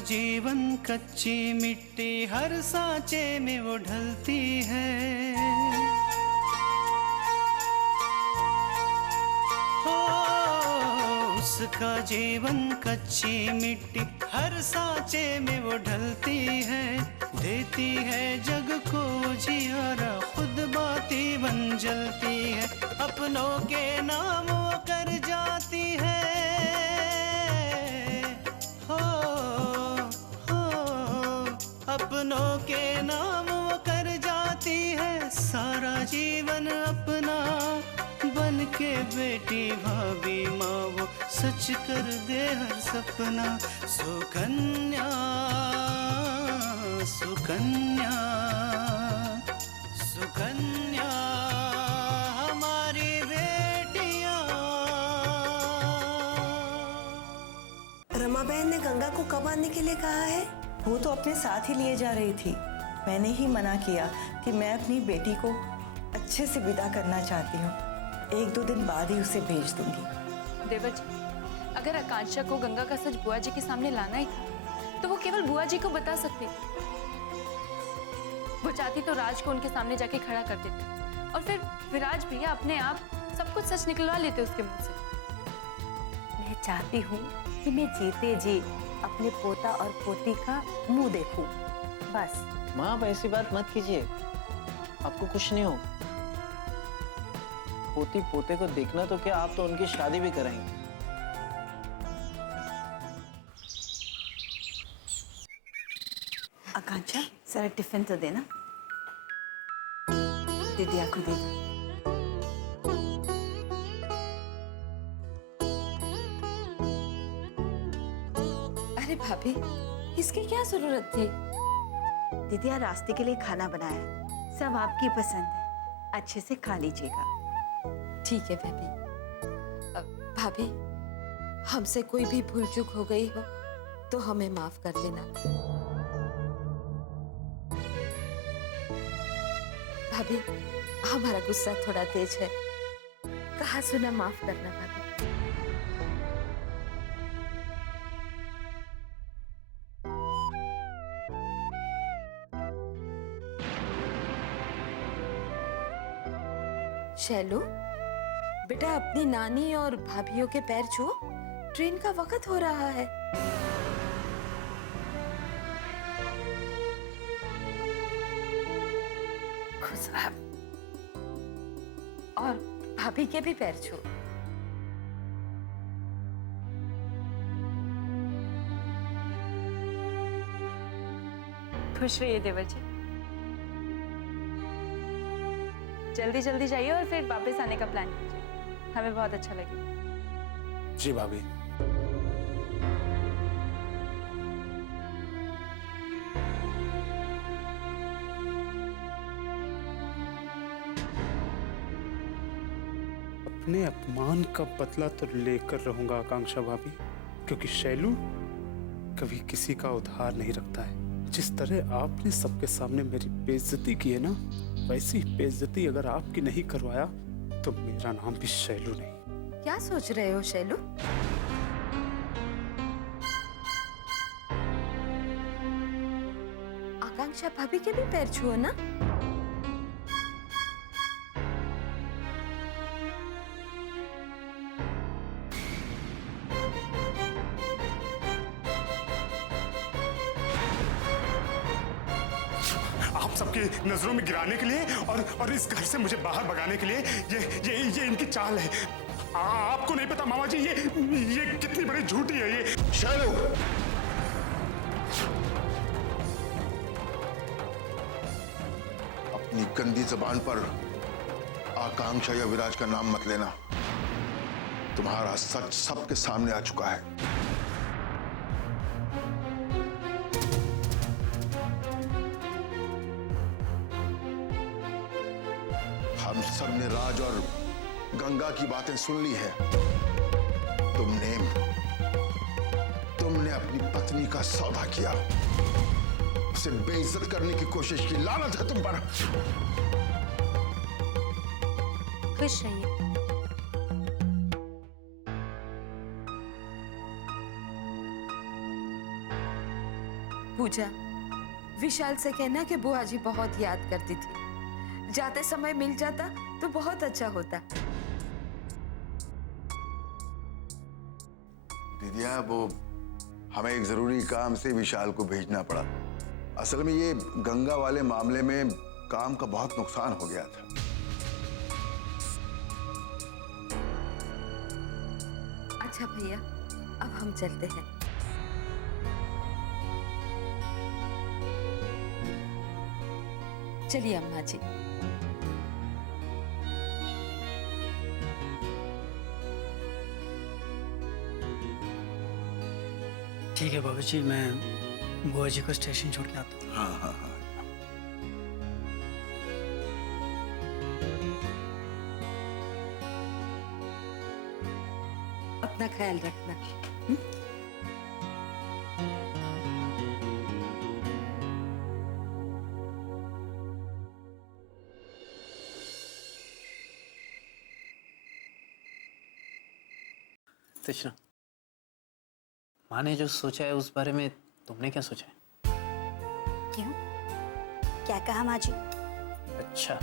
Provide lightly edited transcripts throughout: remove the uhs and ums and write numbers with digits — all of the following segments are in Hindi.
जीवन कच्ची मिट्टी हर सांचे में वो ढलती है। हो उसका जीवन कच्ची मिट्टी हर सांचे में वो ढलती है। देती है जग को जियारा खुद बाती बन जलती है। अपनों के नाम वो कर जाती है। अपनों के नाम वो कर जाती है। सारा जीवन अपना बन के बेटी भाभी माँ वो सच कर दे हर सपना। सुकन्या सुकन्या सुकन्या हमारी बेटियाँ। रमा बहन ने गंगा को कब आने के लिए कहा है? वो तो अपने साथ ही लिए जा रही थी। मैंने ही मना किया कि मैं अपनी बेटी को अच्छे से विदा करना चाहती हूँ। 1-2 दिन बाद ही उसे भेज दूंगी। देवर जी, अगर आकांक्षा को गंगा का सच बुआ जी के सामने लाना ही था तो वो केवल बुआ जी को बता सकती थी। वो चाहती तो राज को उनके सामने जाके खड़ा कर देते और फिर विराज भैया अपने आप सब कुछ सच निकलवा लेते उसके मुंह से। मैं चाहती हूँ कि मैं जीते जी अपने पोता और पोती का मुंह देखूं, बस। माँ आप ऐसी बात मत कीजिए, आपको कुछ नहीं होगा। पोती पोते को देखना तो क्या, आप तो उनकी शादी भी कराएंगे। आकांक्षा जरा टिफिन तो देना, दीदिया को देना। अरे भाभी, इसकी क्या जरूरत थी? दीदिया रास्ते के लिए खाना बनाया है, सब आपकी पसंद है, अच्छे से खा लीजिएगा। ठीक है भाभी। भाभी, हमसे कोई भी भूल चूक हो गई हो तो हमें माफ कर देना। भाभी, हमारा गुस्सा थोड़ा तेज है, कहा सुना माफ करना भाभी। शैलू, बेटा अपनी नानी और भाभीियों के पैर छुओ, ट्रेन का वक्त हो रहा है। खुश रह। और भाभी के भी पैर छुओ। खुश रहिए देवर जी। जल्दी जल्दी जाइए और फिर वापस आने का प्लान कीजिए, हमें बहुत अच्छा लगेगा। जी भाभी। अपने अपमान का बदला तो लेकर रहूंगा आकांक्षा भाभी, क्योंकि शैलू कभी किसी का उधार नहीं रखता है। जिस तरह आपने सबके सामने मेरी बेइज्जती की है ना, वैसी बेइज्जती अगर आपकी नहीं करवाया तो मेरा नाम भी शैलू नहीं। क्या सोच रहे हो शैलू? आकांक्षा भाभी के भी पैर छुओ ना। सबकी नजरों में गिराने के लिए और इस घर से मुझे बाहर भगाने के लिए ये इनकी चाल है। आपको नहीं पता मामा जी, ये कितनी बड़ी झूठी है ये। शैलू, अपनी गंदी जबान पर आकांक्षा या विराज का नाम मत लेना। तुम्हारा सच सबके सामने आ चुका है। हम सब ने राज और गंगा की बातें सुन ली है। तुमने अपनी पत्नी का सौदा किया, उसे बेइज्जत करने की कोशिश की। लानत है तुम पर। खुश रहिए। पूजा, विशाल से कहना कि बुआ जी बहुत याद करती थी। जाते समय मिल जाता तो बहुत अच्छा होता। दीदिया, वो हमें एक जरूरी काम से विशाल को भेजना पड़ा। असल में ये गंगा वाले मामले में काम का बहुत नुकसान हो गया था। अच्छा भैया, अब हम चलते हैं। चलिए अम्मा जी। ठीक है बाबू जी, मैं बुआ जी को स्टेशन छोड़ के आता हूँ। हाँ हाँ हाँ। अपना ख्याल रखना। तृष्णा, माँ ने जो सोचा है उस बारे में तुमने क्या सोचा है? क्यों? क्या कहा माँ जी? अच्छा,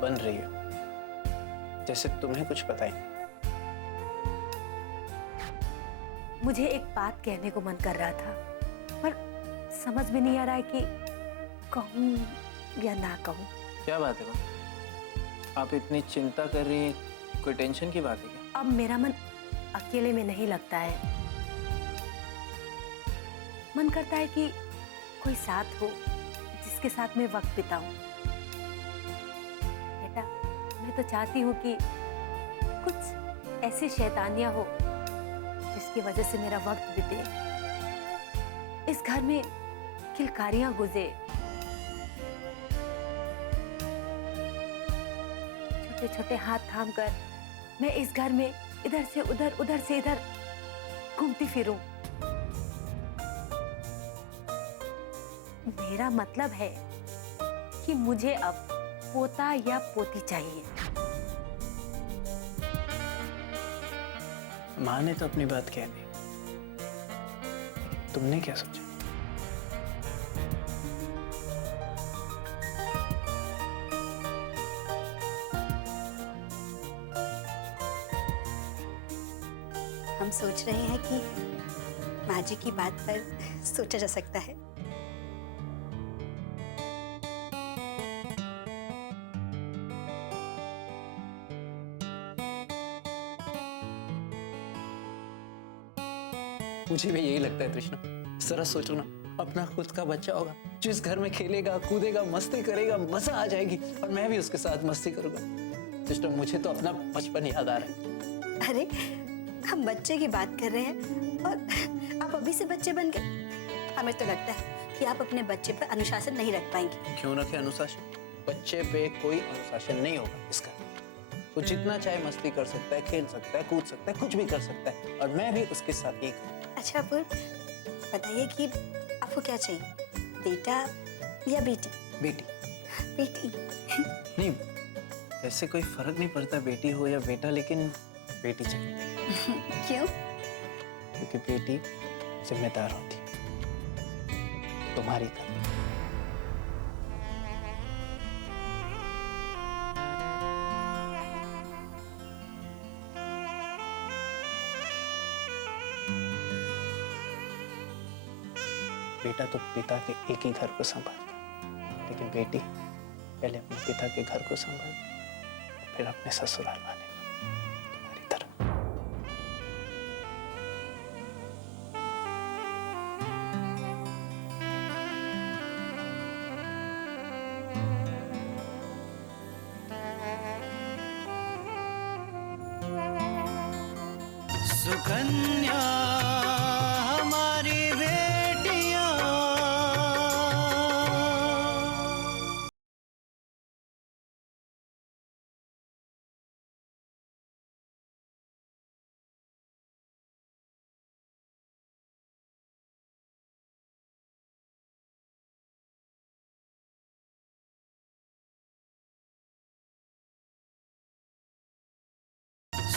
बन रही हो जैसे तुम्हें कुछ पता ही नहीं। मुझे एक बात कहने को मन कर रहा था, पर समझ में नहीं आ रहा है कि कहूँ या ना कहूँ। क्या बात है माँ? आप इतनी चिंता कर रही हैं, कोई टेंशन की बात है क्या? अब मेरा मन अकेले में नहीं लगता है। मन करता है कि कोई साथ हो जिसके साथ मैं वक्त बिताऊं। बेटा, मैं तो चाहती हूँ कि कुछ ऐसी शैतानियां हो जिसकी वजह से मेरा वक्त बीते, इस घर में किलकारियां गुजे, छोटे छोटे हाथ थाम कर मैं इस घर में इधर से उधर, उधर से इधर घूमती फिरूं। मेरा मतलब है कि मुझे अब पोता या पोती चाहिए। माँ ने तो अपनी बात कह दी, तुमने क्या सोचा? हम सोच रहे हैं कि माँ जी की बात पर सोचा जा सकता है। मुझे भी यही लगता है तृष्णा। जरा सोचो ना, अपना खुद का बच्चा होगा जो इस घर में खेलेगा, कूदेगा, मस्ती करेगा, मजा आ जाएगी और मैं भी उसके साथ मस्ती करूंगा। तृष्णा, मुझे तो अपना बचपन याद आ रहा है। अरे, हम बच्चे की बात कर रहे हैं और आप अभी से बच्चे बन गए। हमें तो लगता है कि आप अपने बच्चे पर अनुशासन नहीं रख पाएंगे। क्यों रखे अनुशासन? बच्चे पे कोई अनुशासन नहीं होगा इस घर में। वो जितना चाहे मस्ती कर सकता है, खेल सकता है, कूद सकता है, कुछ भी कर सकता है और मैं भी उसके साथ एक हूँ। अच्छा अपूर्व, बताइए कि आपको क्या चाहिए, बेटा या बेटी? बेटी। बेटी। नहीं, ऐसे कोई फर्क नहीं पड़ता बेटी हो या बेटा, लेकिन बेटी चाहिए। क्यों? क्योंकि बेटी जिम्मेदार होती है, तुम्हारी तरह। बेटा तो पिता के एक ही घर को संभालता, लेकिन बेटी पहले अपने पिता के घर को संभालती, फिर अपने ससुराल वाले को, तुम्हारी तरह। सुकन्या हमारी बेटियां,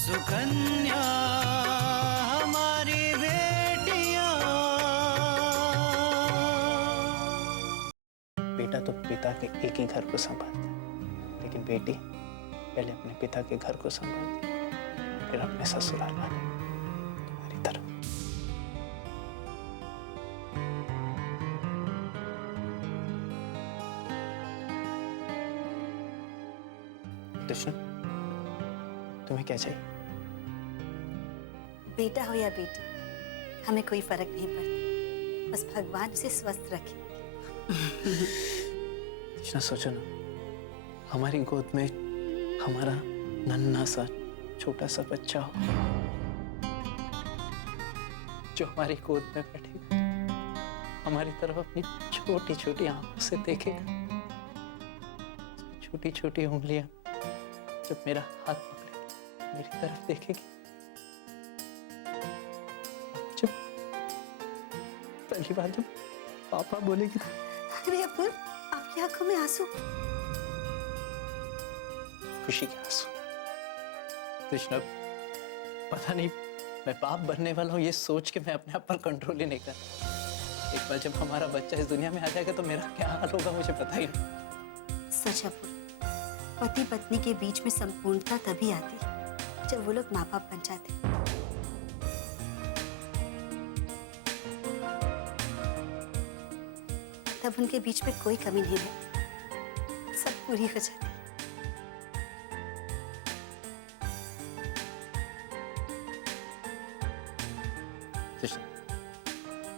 सुकन्या हमारी बेटियां, तो पिता के एक ही घर को संभालता है, लेकिन बेटी पहले अपने पिता के घर को संभालती है, फिर अपने ससुराल वाले, तुम्हारी तरह। कृष्ण, तुम्हें क्या चाहिए? बेटा हो या बेटी, हमें कोई फर्क नहीं पड़ता, बस भगवान उसे स्वस्थ रखे। कृष्ण, सोचो ना, हमारी गोद में हमारा नन्हा सा छोटा सा बच्चा हो, जो हमारी गोद में बैठेगा, हमारी तरफ अपनी छोटी छोटी आंखों से देखेगा, छोटी छोटी उंगलियां जब मेरा हाथ पकड़ेगी, मेरी तरफ देखेगी, जब पहली बार जब पापा बोलेगी, अरे अपुर, आपकी आंखों में आंसू? खुशी के आंसू। कृष्ण, पता नहीं मैं बाप बनने वाला हूँ, ये सोच के मैं अपने आप पर कंट्रोल ही नहीं कर रहा। एक बार जब हमारा बच्चा इस दुनिया में आ जाएगा तो मेरा क्या हाल होगा मुझे पता ही नहीं। सच अपुर, पति पत्नी के बीच में संपूर्णता तभी आती है जब वो लोग माँ बाप बन जाते हैं। तब उनके बीच में कोई कमी नहीं है, सब पूरी हो जाती है।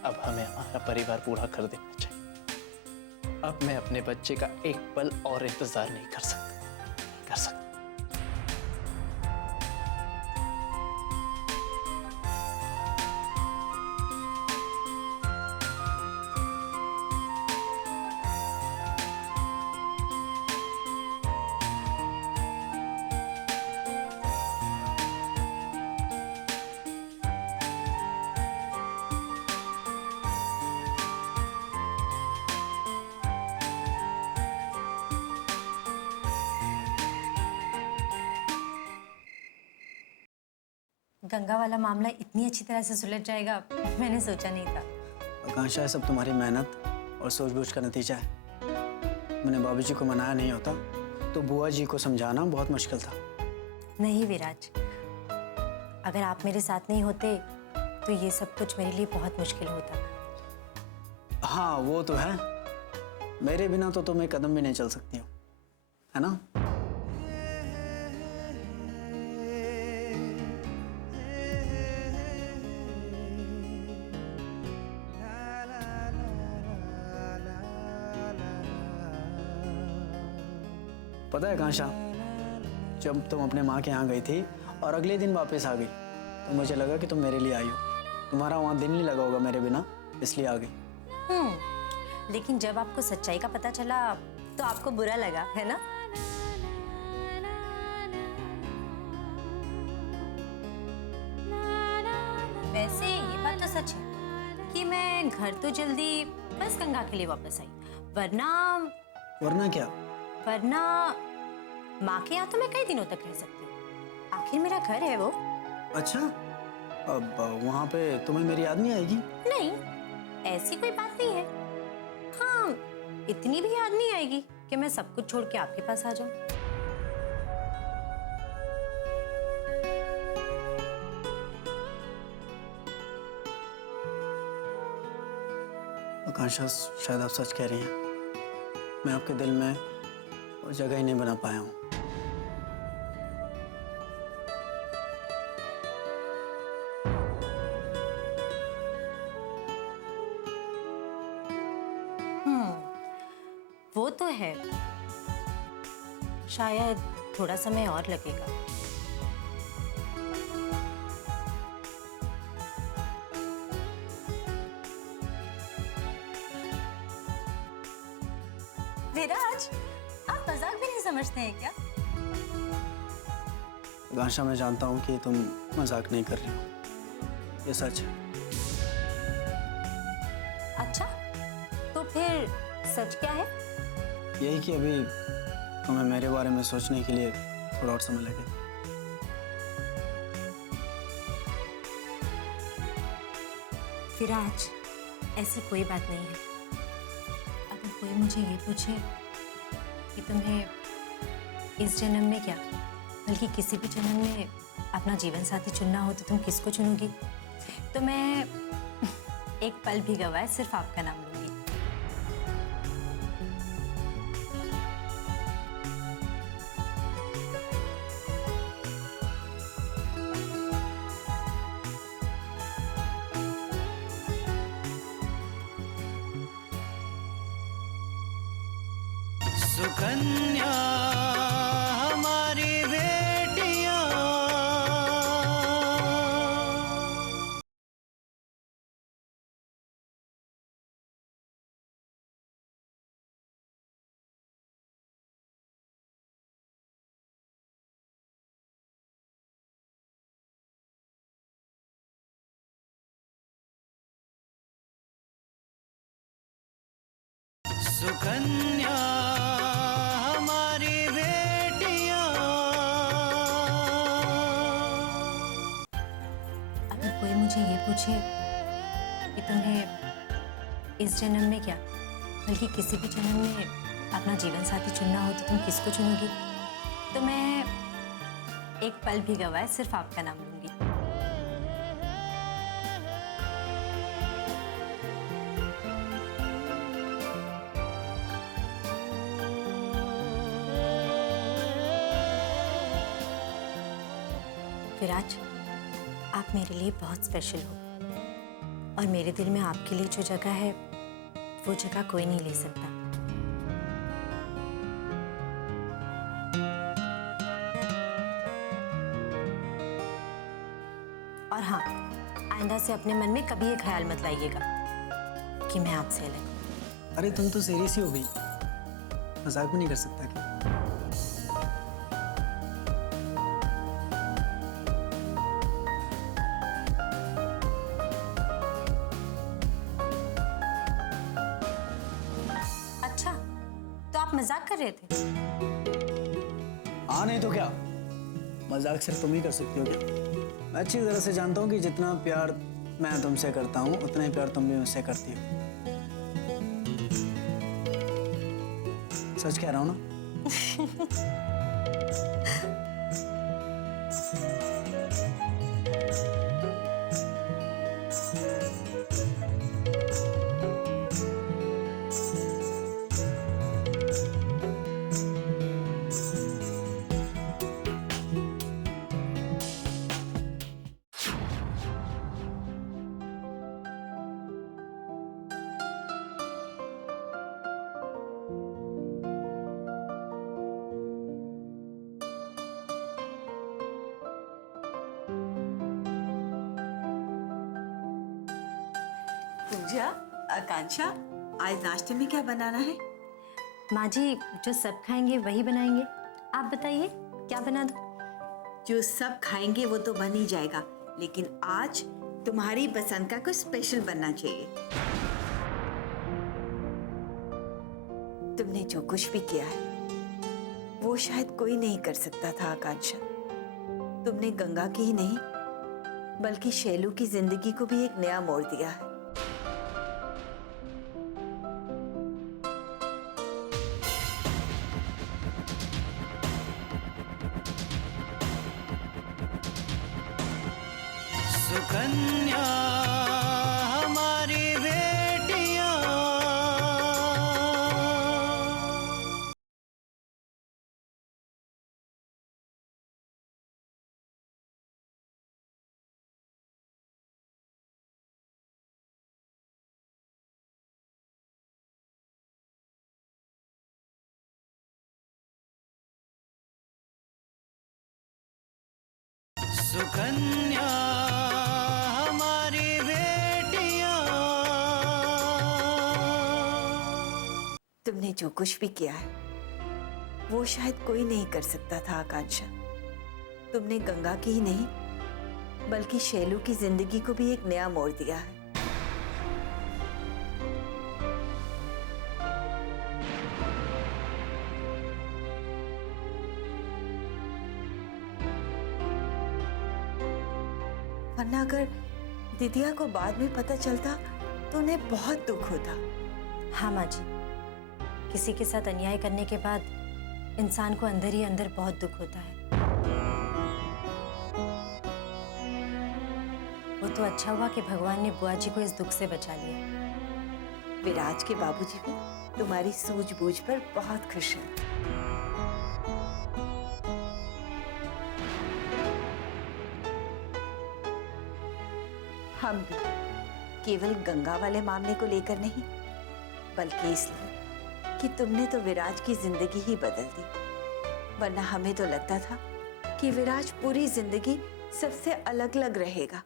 अब हमें हमारा परिवार पूरा कर देना चाहिए। अब मैं अपने बच्चे का एक पल और इंतजार नहीं कर सकता। गंगा वाला मामला इतनी अच्छी तरह से सुलझ जाएगा मैंने सोचा नहीं था। आकांक्षा, सब तुम्हारी मेहनत और सूझबूझ का नतीजा है। मैंने बाबूजी को मनाया नहीं होता तो बुआ जी को समझाना बहुत मुश्किल था। नहीं विराज, अगर आप मेरे साथ नहीं होते तो ये सब कुछ मेरे लिए बहुत मुश्किल होता। हाँ वो तो है, मेरे बिना तो तुम एक कदम भी नहीं चल सकती हो, है ना? पता है आकांक्षा, जब तुम अपने माँ के यहाँ गई थी और अगले दिन वापस आ गई तो मुझे लगा कि तुम मेरे लिए आई हो। तुम्हारा वहाँ दिल नहीं लगा होगा मेरे बिना, इसलिए आ गई। लेकिन जब आपको सच्चाई का पता चला तो आपको बुरा लगा, है ना? वैसे ये बात तो सच है कि मैं घर तो जल्दी बस गंगा के लिए वापस आई, वरना क्या? वरना माँ के यहाँ तो मैं कई दिनों तक रह सकती हूँ, आखिर मेरा घर है वो। अच्छा, अब वहाँ पे तुम्हें मेरी याद नहीं आएगी? नहीं, ऐसी कोई बात नहीं है। हाँ, इतनी भी याद नहीं आएगी कि मैं सब कुछ छोड़ के आपके पास आ जाऊं। आकांक्षा, शायद आप सच कह रही हैं, मैं आपके दिल में वो जगह ही नहीं बना पाया हूँ। वो तो है, शायद थोड़ा समय और लगेगा। विराज, आप मजाक भी नहीं समझते हैं क्या? आकांक्षा, मैं जानता हूँ कि तुम मजाक नहीं कर रही हो, ये सच है। अच्छा, तो फिर सच क्या है? यही कि अभी तुम्हें मेरे बारे में सोचने के लिए थोड़ा और समय लगेगा। विराज, ऐसी कोई बात नहीं है। अगर कोई कोई मुझे ये पूछे कि तुम्हें इस जन्म में क्या बल्कि किसी भी जन्म में अपना जीवन साथी चुनना हो तो तुम किसको चुनोगी, तो मैं एक पल भी गवाए सिर्फ आपका नाम लूंगी। सुकन्या हमारी बेटियां, सुकन्या हमारी बेटियां। अगर कोई मुझे ये पूछे कि तुम्हें इस जन्म में क्या बल्कि किसी भी जन्म में अपना जीवन साथी चुनना हो तो तुम किसको चुनोगी, तो मैं एक पल भी गवाए सिर्फ आपका नाम लूंगी। विराज, आप मेरे लिए बहुत स्पेशल हो और मेरे दिल में आपके लिए जो जगह है वो जगह कोई नहीं ले सकता। और हाँ, आइंदा से अपने मन में कभी ये ख्याल मत लाइएगा कि मैं आपसे अलग हूं। अरे तुम तो सीरियस ही हो गई, मजाक भी नहीं कर सकता क्या? अच्छा, तो आप मजाक कर रहे थे? हाँ, नहीं तो क्या, मजाक सिर्फ तुम ही कर सकती हो क्या? मैं अच्छी तरह से जानता हूँ कि जितना प्यार मैं तुमसे करता हूँ उतना ही प्यार तुम भी मुझसे करती हो। सच कह रहा हूँ ना? पूजा, आकांक्षा, आज नाश्ते में क्या बनाना है? माँ जी, जो सब खाएंगे वही बनाएंगे। आप बताइए क्या बना दूं? जो सब खाएंगे वो तो बन ही जाएगा, लेकिन आज तुम्हारी पसंद का कुछ स्पेशल बनना चाहिए। तुमने जो कुछ भी किया है वो शायद कोई नहीं कर सकता था आकांक्षा। तुमने गंगा की ही नहीं बल्कि शैलू की जिंदगी को भी एक नया मोड़ दिया है। सुकन्या हमारी बेटियां, सुकन्या हमारी बेटियां। तुमने जो कुछ भी किया है वो शायद कोई नहीं कर सकता था आकांक्षा। तुमने गंगा की ही नहीं बल्कि शैलू की जिंदगी को भी एक नया मोड़ दिया है। वरना अगर दिदिया को बाद में पता चलता तो उन्हें बहुत दुख होता। हाँ माँ जी, किसी के साथ अन्याय करने के बाद इंसान को अंदर ही अंदर बहुत दुख होता है। वो तो अच्छा हुआ कि भगवान ने बुआ जी को इस दुख से बचा लिया। विराज के बाबूजी भी तुम्हारी सूझबूझ पर बहुत खुश हैं। हम भी केवल गंगा वाले मामले को लेकर नहीं, बल्कि इसलिए कि तुमने तो विराज की जिंदगी ही बदल दी। वरना हमें तो लगता था कि विराज पूरी जिंदगी सबसे अलग अलग रहेगा।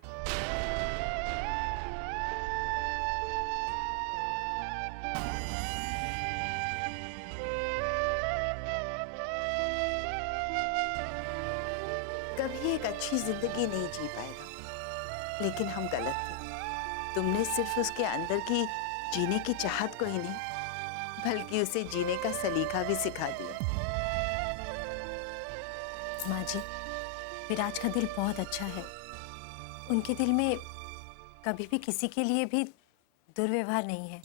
कभी एक अच्छी जिंदगी नहीं जी पाएगा। लेकिन हम गलत थे। तुमने सिर्फ उसके अंदर की जीने की चाहत को ही नहीं, बल्कि उसे जीने का सलीका भी सिखा दिया। माँ जी, विराज का दिल बहुत अच्छा है। उनके दिल में कभी भी किसी के लिए भी दुर्व्यवहार नहीं है,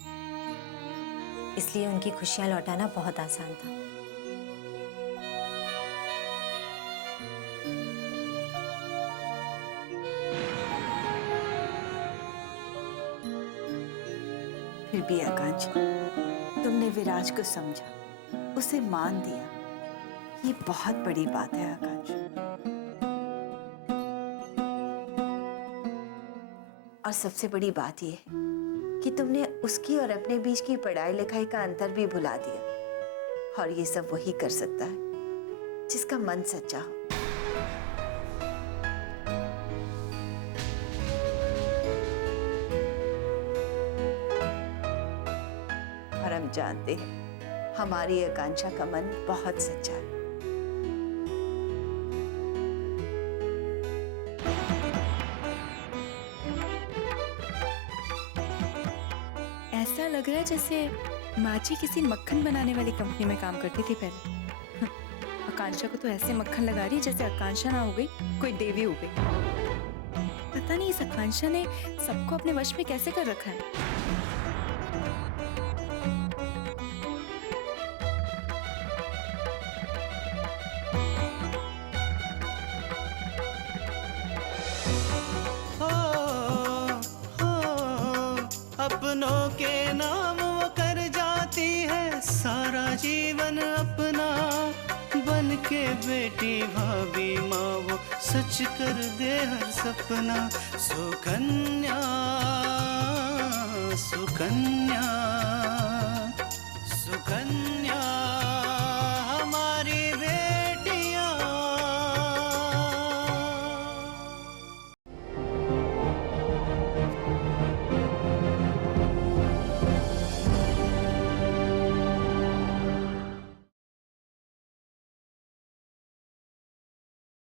इसलिए उनकी खुशियाँ लौटाना बहुत आसान था। फिर भी आकांक्षा, तुमने विराज को समझा, उसे मान दिया, ये बहुत बड़ी बात है आकांक्षा। और सबसे बड़ी बात ये है कि तुमने उसकी और अपने बीच की पढ़ाई लिखाई का अंतर भी भुला दिया। और ये सब वही कर सकता है जिसका मन सच्चा हो। और हम जानते हैं हमारी आकांक्षा का मन बहुत सच्चा है। ऐसा लग रहा है जैसे माँ जी किसी मक्खन बनाने वाली कंपनी में काम करती थी पहले। आकांक्षा को तो ऐसे मक्खन लगा रही है जैसे आकांक्षा ना हो गई कोई देवी हो गई। पता नहीं इस आकांक्षा ने सबको अपने वश में कैसे कर रखा है। अपनों के नाम वो कर जाती है सारा जीवन अपना, बन के बेटी भाभी माँ वो सच कर दे हर सपना। सुकन्या